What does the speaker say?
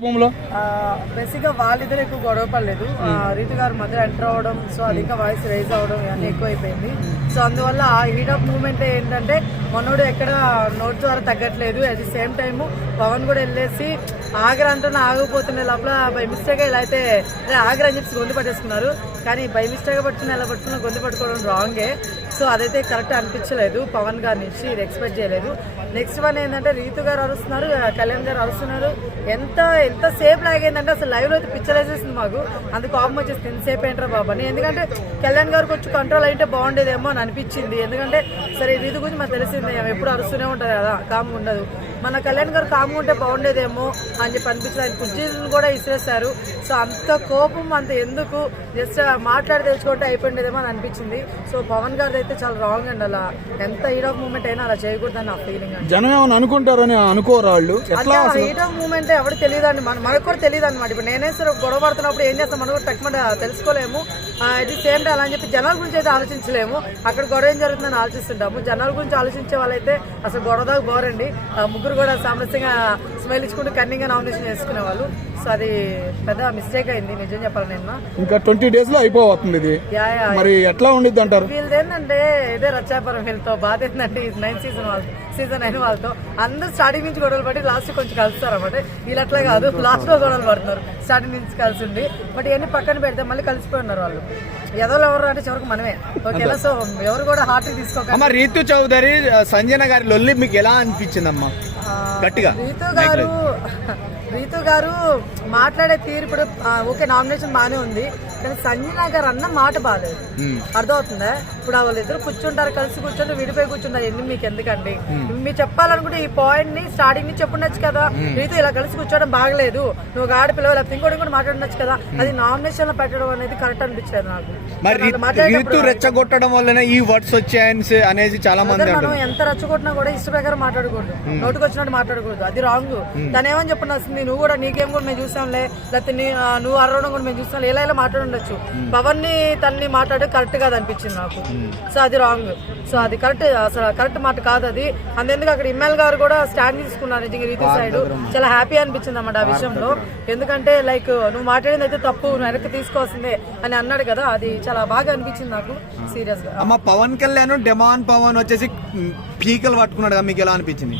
రూపంలో బేసిక్గా వాళ్ళిద్దరు ఎక్కువ గొడవ పడలేదు. రీతు గారు మధ్య ఎంటర్ అవడం సో అది ఇంకా వాయిస్ రైజ్ అవడం ఇవన్నీ ఎక్కువైపోయింది. సో అందువల్ల ఆ హీట్ ఆఫ్ మూమెంట్ ఏంటంటే మనోడు ఎక్కడ నోట్ ద్వారా తగ్గట్లేదు. At the same time Pawan కూడా వెళ్ళేసి ఆగరా అంటున్న ఆగిపోతున్న లోపల బై మిస్టేక్ ఇలా అయితే ఆగరా అని చెప్పి గొంతు పట్టేసుకున్నారు. కానీ బై మిస్టేక్ పట్టుకుని ఎలా పట్టుకున్న గొంతు పట్టుకోవడం రాంగే సో అదైతే కరెక్ట్ అనిపించలేదు. పవన్ గారి నుంచి ఇది ఎక్స్పెక్ట్ చేయలేదు. నెక్స్ట్ వన్ ఏంటంటే రీతు గారు అరుస్తున్నారు కళ్యాణ్ గారు అరుస్తున్నారు. ఎంత ఎంత సేపు లాగైందంటే అసలు లైవ్లో అయితే పిక్చర్ వేసేసింది మాకు. అందుకు కోపం వచ్చేసింది ఎంతసేపు ఏంట్రా బాబు అని. ఎందుకంటే కళ్యాణ్ గారు కొంచెం కంట్రోల్ అయితే బాగుండేదేమో అని అనిపించింది. ఎందుకంటే సరే రీతు గురించి మనకు తెలిసింది ఎప్పుడు అరుస్తూనే ఉంటుంది కదా కామ్ ఉండదు. మన కళ్యాణ్ గారు కామ్ ఉంటే బాగుండేదేమో అని చెప్పి అనిపించింది ఆయన కుర్చీలను కూడా ఇసిరేస్తారు సో అంత కోపం అంత ఎందుకు? జస్ట్ మాట్లాడి తెచ్చుకుంటే అయిపోయిండేదేమో అని అనిపించింది. సో పవన్ గారిది అయితే చాలా రాంగ్ అండి అలా. ఎంత హీట్ ఆఫ్ మూమెంట్ అయినా అలా చేయకూడదని నా ఫీలింగ్ జనం ఏమైనా అనుకుంటారని అనుకోరు వాళ్ళు. ఎట్లా అంటే హీట్ ఆఫ్ మూమెంట్ ఎవరు తెలియదు అండి మన మనకు కూడా తెలియదు అనమాట ఇప్పుడు నేనే సరే గొడవ పడుతున్నప్పుడు ఏం చేస్తాం? మనం కూడా తెలుసుకోలేము. ఇది సేమ్ అలా అని చెప్పి జనాల గురించి అయితే ఆలోచించలేము. అక్కడ గొడవ ఏం జరుగుతుందని ఆలోచిస్తుంటాము. జనాల గురించి ఆలోచించే వాళ్ళైతే అసలు గొడవ దాకా బోరండి ముగ్గురు కూడా సామరస్యంగా స్మైల్ ఇచ్చుకుంటూ కన్నింగ్ నామినేషన్ చేసుకునే వాళ్ళు. సో అది పెద్ద మిస్టేక్ అయింది నిజం చెప్పాలి నేను. ఇంకా ట్వంటీ డేస్లో అయిపోతుంది ఇది. మరి ఎట్లా ఉండిద్ది అంటారు? వీళ్ళది ఏంటంటే ఇదే రచ్చాపురం వీళ్ళతో బాధ ఏంటంటే ఇది నైన్ సీజన్ వాళ్ళతో సీజన్ నైన్ వాళ్ళతో అందరూ స్టార్టింగ్ నుంచి గొడవలు పడి లాస్ట్ కొంచెం కలుస్తారు అనమాట వీళ్ళు అట్లా కాదు లాస్ట్లో గొడవలు పడుతున్నారు. స్టార్టింగ్ నుంచి కలిసి ఉండి బట్ ఇవన్నీ పక్కన పెడితే మళ్ళీ కలిసిపోయి ఉన్నారు వాళ్ళు. ఎదలు ఎవరు అంటే చివరికి మనమే. ఓకేనా? సో ఎవరు కూడా హార్ట్ తీసుకోక అమ్మ రీతు చౌదరి సంజన గారి లొల్లి మీకు ఎలా అనిపించిందమ్మా? గట్టిగా. రీతు గారు రీతు గారు మాట్లాడే తీరు ఇప్పుడు ఓకే నామినేషన్ బాగానే ఉంది. కానీ సంజన గారు అన్న మాట బాగాలేదు అర్థమవుతుందా? ఇప్పుడు వాళ్ళిద్దరు కూర్చుంటారు కలిసి కూర్చుంటే విడిపోయి కూర్చుంటారు. ఎన్ని మీకు ఎందుకండి? మీరు చెప్పాలనుకుంటే ఈ పాయింట్ని స్టార్టింగ్ నుంచి చెప్పుండొచ్చు కదా. రీతు ఇలా కలిసి కూర్చోవడం బాగలేదు. నువ్వు ఆడపిల్ల లేకపోతే ఇంకోటి కూడా మాట్లాడొచ్చు కదా. అది నామినేషన్లో పెట్టడం అనేది కరెక్ట్ అనిపించలేదు నాకు. మరి వాళ్ళు రీతు రెచ్చగొట్టడం వల్లనే ఈ వర్డ్స్ వచ్చాయని అనేసి చాలా మంది మనం ఎంత రచ్చగొట్టినా కూడా ఇష్ట ప్రకారం మాట్లాడకూడదు. నోటుకు వచ్చినట్టు మాట్లాడకూడదు. అది రాంగ్ తను ఏమని చెప్పినస్తుంది నువ్వు కూడా నీకేం కూడా మేము చూసాంలే లేకపోతే నువ్వు అరవడం కూడా మేము చూసాం ఇలా ఇలా మాట్లాడుండొచ్చు పవన్ని తన్ని మాట్లాడడం కరెక్ట్ కాదు అనిపించింది నాకు సో అది రాంగ్. సో అది కరెక్ట్ అసలు కరెక్ట్ మాట కాదు అది. అందుకు అక్కడ ఇమ్మెల్ గారు కూడా స్టాండ్ తీసుకున్నారు నిజంగా రీతి సైడ్. చాలా హ్యాపీ అనిపించింది అన్నమాట ఆ విషయంలో. ఎందుకంటే లైక్ నువ్వు మాట్లాడింది అయితే తప్పు వెనక్కి తీసుకోవాల్సిందే అని అన్నాడు కదా అది చాలా బాగా అనిపించింది నాకు సీరియస్గా అమ్మ పవన్ కళ్యాణ్ డెమాన్ పవన్ వచ్చేసి పీకలు పట్టుకున్నాడు మీకు ఎలా అనిపించింది?